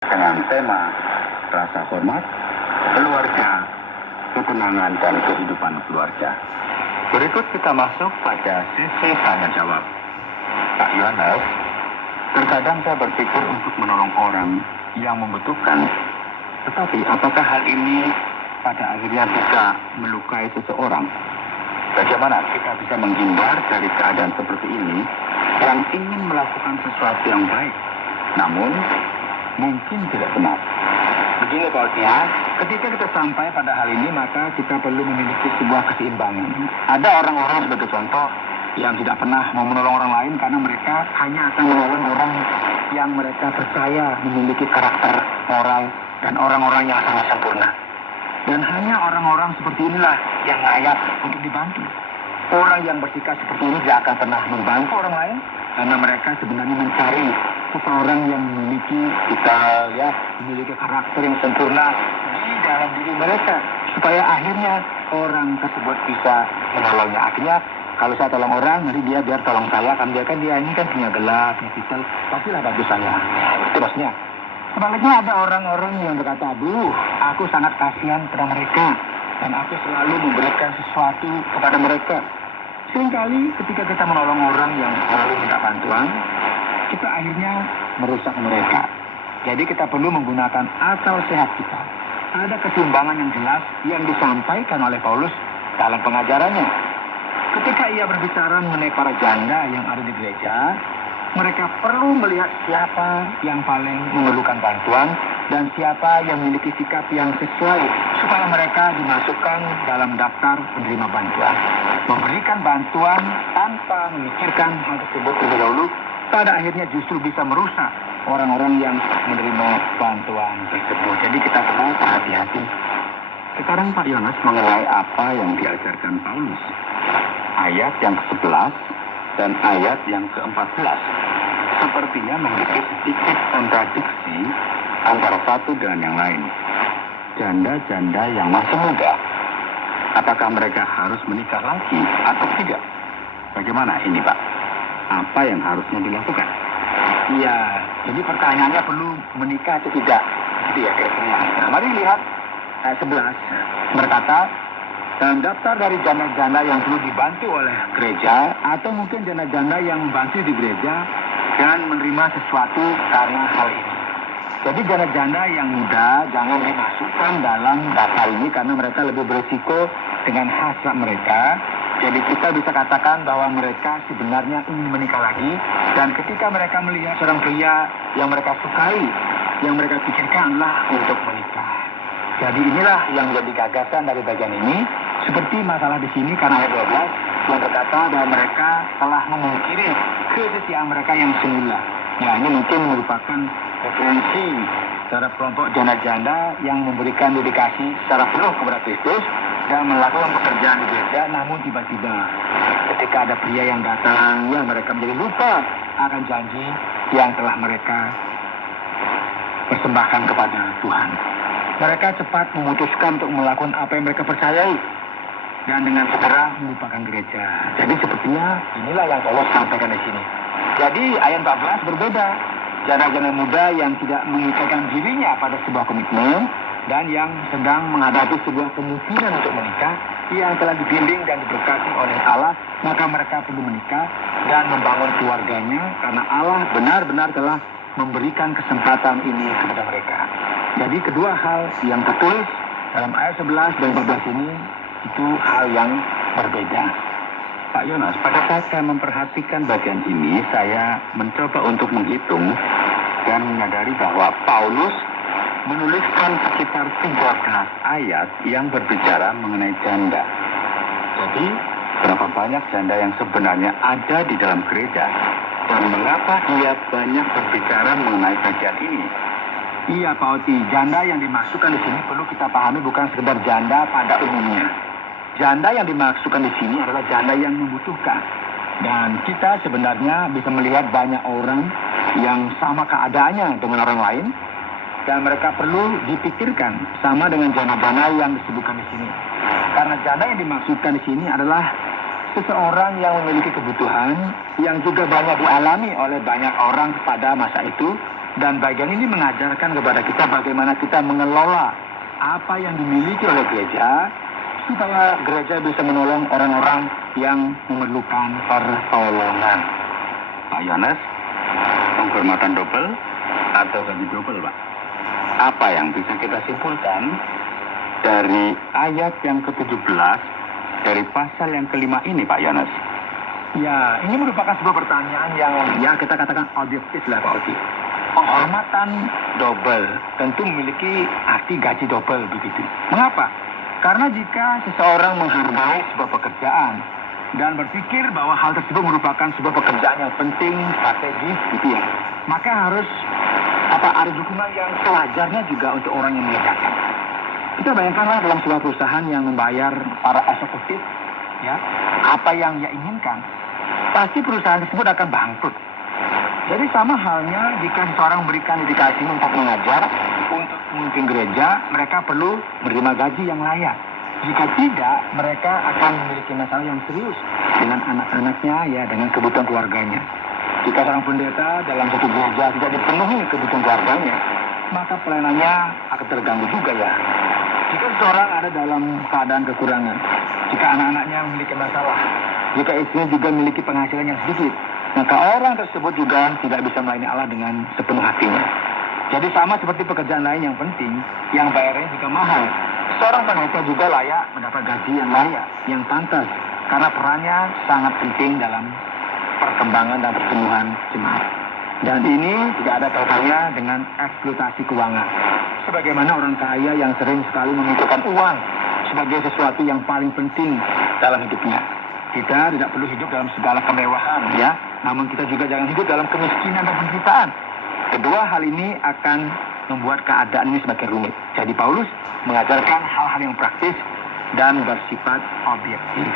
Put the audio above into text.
dengan tema rasa hormat, keluarga, ketenangan, dan kehidupan keluarga. Berikut kita masuk pada sesi tanya jawab. Pak Yohanes, terkadang saya berpikir untuk menolong orang yang membutuhkan, tetapi apakah hal ini pada akhirnya bisa melukai seseorang? Bagaimana kita bisa menghindar dari keadaan seperti ini yang ingin melakukan sesuatu yang baik, namun mungkin tidak benar? Begini Paulnya, ketika kita sampai pada hal ini, maka kita perlu memiliki sebuah keseimbangan. Ada orang-orang sebagai contoh yang tidak pernah mau menolong orang lain karena mereka hanya akan menolong orang yang mereka percaya memiliki karakter moral dan orang-orang yang sangat sempurna. Dan hanya orang-orang seperti inilah yang layak untuk dibantu. Orang yang bersikap seperti ini tidak akan pernah membantu orang lain karena mereka sebenarnya mencari seseorang yang memiliki memiliki karakter yang sempurna di dalam diri mereka supaya akhirnya orang tersebut bisa menolongnya. Akhirnya kalau saya tolong orang, nanti dia biar tolong saya, kan dia ini kan punya gelas, punya pisau, pastilah bantu saya. Itu maksudnya. Sebaliknya ada orang-orang yang berkata, aduh, aku sangat kasihan pada mereka dan aku selalu memberikan sesuatu kepada mereka. Seringkali ketika kita menolong orang yang selalu minta bantuan, kita akhirnya merusak mereka. Jadi kita perlu menggunakan akal sehat kita. Ada keseimbangan yang jelas yang disampaikan oleh Paulus dalam pengajarannya. Ketika ia berbicara mengenai para janda yang ada di gereja, mereka perlu melihat siapa yang paling memerlukan bantuan dan siapa yang memiliki sikap yang sesuai supaya mereka dimasukkan dalam daftar penerima bantuan. Memberikan bantuan tanpa memikirkan hal tersebut terlebih dahulu pada akhirnya justru bisa merusak orang-orang yang menerima bantuan tersebut. Jadi kita perlu hati-hati. Sekarang Pak Yohanes mengenai apa yang diajarkan Paulus. Ayat yang ke-11 dan ayat yang ke-14 sepertinya memiliki sedikit kontradiksi antara satu dengan yang lain. Janda-janda yang masih muda, apakah mereka harus menikah lagi atau tidak? Bagaimana ini Pak? Apa yang harusnya dilakukan? Iya, jadi pertanyaannya perlu menikah atau tidak? Gitu ya kira-kira. Nah, mari lihat ayat 11 berkata, dalam daftar dari janda-janda yang perlu dibantu oleh gereja atau mungkin janda-janda yang membantu di gereja dan menerima sesuatu karena hal ini. Jadi janda-janda yang muda jangan dimasukkan dalam daftar ini karena mereka lebih berisiko dengan hasrat mereka. Jadi kita bisa katakan bahwa mereka sebenarnya ingin menikah lagi dan ketika mereka melihat seorang pria yang mereka sukai, yang mereka pikirkan adalah untuk menikah. Jadi inilah yang menjadi gagasan dari bagian ini. Seperti masalah di sini karena ayat 12 yang berkata bahwa mereka telah memungkiri kesetiaan mereka yang semula. Ya, ini mungkin merupakan referensi terhadap kelompok janda-janda yang memberikan dedikasi secara penuh kepada Kristus dan melakukan pekerjaan di gereja, namun tiba-tiba ketika ada pria yang datang, ya mereka menjadi lupa akan janji yang telah mereka persembahkan kepada Tuhan. Mereka cepat memutuskan untuk melakukan apa yang mereka percayai dan dengan segera melupakan gereja. Jadi sepertinya inilah yang Paulus sampaikan di sini. Jadi ayat 14 berbeda. Janda-janda muda yang tidak mengikatkan dirinya pada sebuah komitmen dan yang sedang menghadapi sebuah kemungkinan untuk menikah yang telah dibimbing dan diberkati oleh Allah, maka mereka perlu menikah dan membangun keluarganya karena Allah benar-benar telah memberikan kesempatan ini kepada mereka. Jadi kedua hal yang tertulis dalam ayat 11 dan 14 ini itu hal yang berbeda. Pak Yohanes, pada saat saya memperhatikan bagian ini, saya mencoba untuk menghitung dan menyadari bahwa Paulus menuliskan sekitar 13 ayat yang berbicara mengenai janda. Jadi, berapa banyak janda yang sebenarnya ada di dalam gereja? Dan mengapa dia banyak berbicara mengenai bagian ini? Iya Pak Oti, janda yang dimasukkan di sini perlu kita pahami bukan sekedar janda pada umumnya. Janda yang dimaksudkan di sini adalah janda yang membutuhkan. Dan kita sebenarnya bisa melihat banyak orang yang sama keadaannya dengan orang lain. Dan mereka perlu dipikirkan sama dengan janda-janda yang disebutkan di sini. Karena janda yang dimaksudkan di sini adalah seseorang yang memiliki kebutuhan yang juga banyak dialami oleh banyak orang pada masa itu. Dan bagian ini mengajarkan kepada kita bagaimana kita mengelola apa yang dimiliki oleh gereja supaya gereja bisa menolong orang-orang yang memerlukan pertolongan. Pak Yohanes, penghormatan double atau gaji double, Pak? Apa yang bisa kita simpulkan dari ayat yang ke-17 dari pasal yang kelima ini, Pak Yohanes? Ya, ini merupakan sebuah pertanyaan yang ya kita katakan objektif lah Pak Oti. Penghormatan double tentu memiliki arti gaji double begitu. Mengapa? Karena jika seseorang menghargai sebuah pekerjaan dan berpikir bahwa hal tersebut merupakan sebuah pekerjaan yang penting, strategis gitu ya, maka harus ada dukungan yang sewajarnya juga untuk orang yang mengerjakan. Kita bayangkanlah dalam sebuah perusahaan yang membayar para eksekutif ya apa yang ia inginkan, pasti perusahaan tersebut akan bangkrut. Jadi sama halnya jika seseorang memberikan dedikasi untuk mengajar, untuk memimpin gereja, mereka perlu menerima gaji yang layak. Jika tidak, mereka akan memiliki masalah yang serius dengan anak-anaknya, ya, dengan kebutuhan keluarganya. Jika seorang pendeta dalam satu gereja tidak dipenuhi kebutuhan keluarganya, maka pelayanannya akan terganggu juga ya. Jika seseorang ada dalam keadaan kekurangan, jika anak-anaknya memiliki masalah, jika istrinya juga memiliki penghasilan yang sedikit, maka orang tersebut juga tidak bisa melayani Allah dengan sepenuh hatinya. Jadi sama seperti pekerjaan lain yang penting, yang bayarnya juga mahal. Seorang pendeta juga layak mendapat gaji yang layak, yang pantas, karena perannya sangat penting dalam perkembangan dan pertumbuhan jemaat. Dan ini tidak ada kaitannya dengan eksploitasi keuangan. Sebagaimana orang kaya yang sering sekali memikirkan uang sebagai sesuatu yang paling penting dalam hidupnya. Kita tidak perlu hidup dalam segala kemewahan, ya. Namun kita juga jangan hidup dalam kemiskinan dan penderitaan. Kedua hal ini akan membuat keadaan ini semakin rumit. Jadi Paulus mengajarkan hal-hal yang praktis dan bersifat objektif.